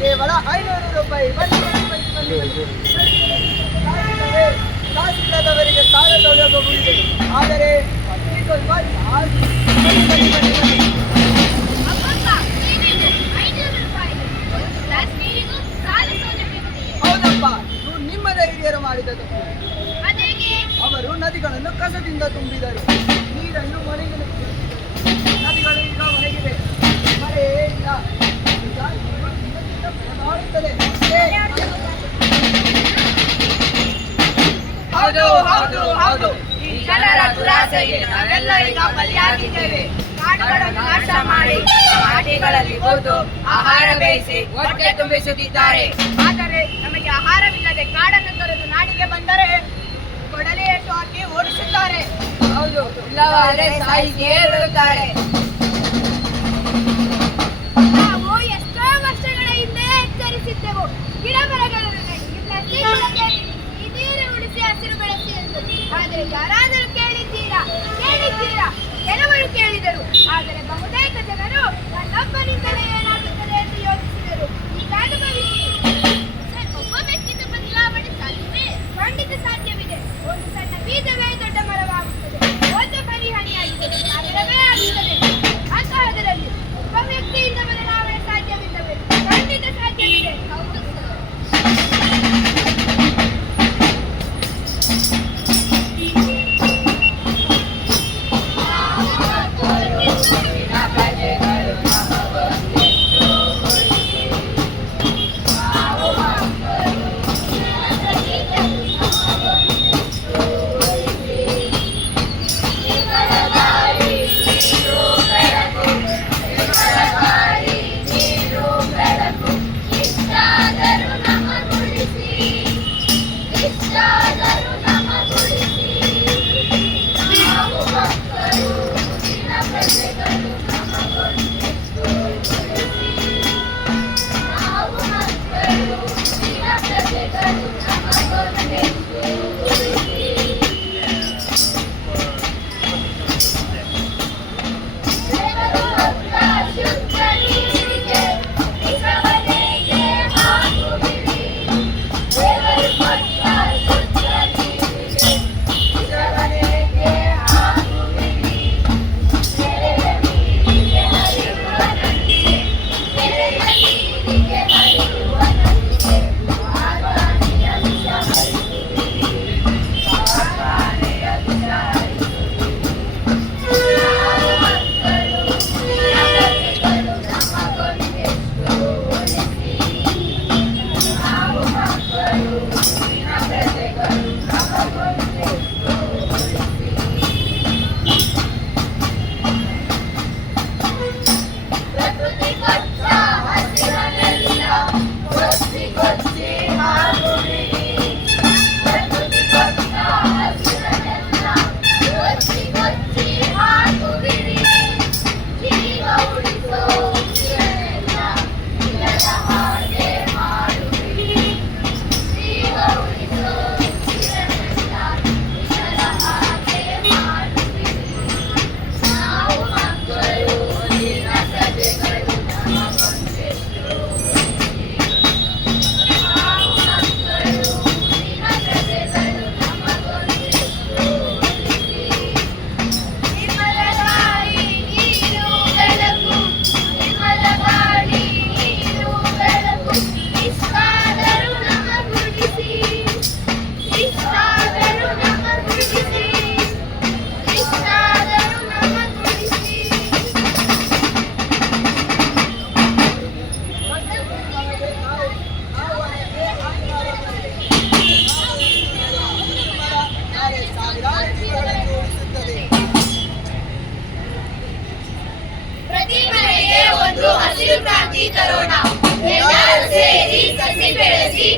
ಕೇವಲ 500 ರೂಪಾಯಿ. ಕಾಸಿಲ್ಲದವರಿಗೆ ಸಾಲ ಸೌಲಭ್ಯವಿದೆ, ಆದರೆ ಸ್ವಲ್ಪ ಹೌದಪ್ಪ, ಇವು ನಿಮ್ಮದೇ ಹಿರಿಯರು ಮಾಡಿದ ತಪ್ಪು. ಅವರು ನದಿಗಳನ್ನು ಕಸದಿಂದ ತುಂಬಿದರು, ನೀರನ್ನು ಮನೆಗೆ ನದಿಗಳು ಈಗ ಒಣಗಿವೆ, ಮಳೆಯೇ ಇಲ್ಲ. ಈಗ ಮಾಡುತ್ತದೆ. ಹೌದು ಹೌದು ಹೌದು, ಈ ಜನರ ದುರಾಸೆಗೆ ನಾವೆಲ್ಲ ಈಗ ಬಲಿಯಾಗಿದ್ದೇವೆ. ಕಾಡುಗಳನ್ನು ನಾಶ ಮಾಡಿ ಮಾಟಿಗಳಲ್ಲಿ ಹೋದು ಆಹಾರ ಬೇಯಿಸಿ ಹೊಟ್ಟೆ ತುಂಬಿಸುತ್ತಿದ್ದಾರೆ. ಆದರೆ ನಮಗೆ ಆಹಾರವಿಲ್ಲದೆ ಕಾಡನ್ನು ತೊರೆದು ನಾಡಿಗೆ ಬಂದರೆ ಕೊಡಲಿ ಏಟು ಹಾಕಿ ಓಡಿಸುತ್ತಾರೆ. ಹೌದು, ಇಲ್ಲವಾದರೆ ಸಾಯಿಸಿಯೇ ಬಿಡುತ್ತಾರೆ. ನಾವು ಎಷ್ಟೋ ವರ್ಷಗಳ ಹಿಂದೆ ಎಚ್ಚರಿಸಿದ್ದೆವು, ಗಿಡ ಮರಗಳನ್ನು ನೀರು ಉಳಿಸಿ ಹಸಿರು ಬೆಳೆಸಿ ಎಂದು. ಆದರೆ ಯಾರಾದರೂ ಕೇಳಿದ್ದೀರಾ? ಕೆಲವರು ಕೇಳಿದರು, ಆದರೆ ಬಹುತೇಕ ಜನರು ನನ್ನೊಬ್ಬನಿಂದಲೇ ಏನಾಗುತ್ತದೆ ಎಂದು ಯೋಚಿಸಿದರು. ಈಗ ಅನುಭವಿಸಿ. ಒಬ್ಬ ವ್ಯಕ್ತಿಯ ಬದಲಾವಣೆ ಸಾಧ್ಯವೇ? ಖಂಡಿತ ಸಾಧ್ಯವಿದೆ. ಒಂದು ಸಣ್ಣ ಬೀಜವೇ ದೊಡ್ಡ ಮರವಾಗುತ್ತದೆ, ಒಂದು ಹನಿ ಹನಿಯಾಗಿದೆ ಸಾಗರವೇ ಆಗುತ್ತದೆ. ಅಂತಹದರಲ್ಲಿ ಒಬ್ಬ ವ್ಯಕ್ತಿಯಿಂದ ಬದಲಾವಣೆ ಸಾಧ್ಯವಿಲ್ಲವೇ? ಖಂಡಿತ ಸಾಧ್ಯವಿದೆ. ಹೌದು ಸರ್. ಹಸಿರು ಕ್ರಾಂತಿ ತರೋಣ ಎಲ್ಲರೂ ಸೇರಿ ಸಸಿ ಬೆಳೆಸಿ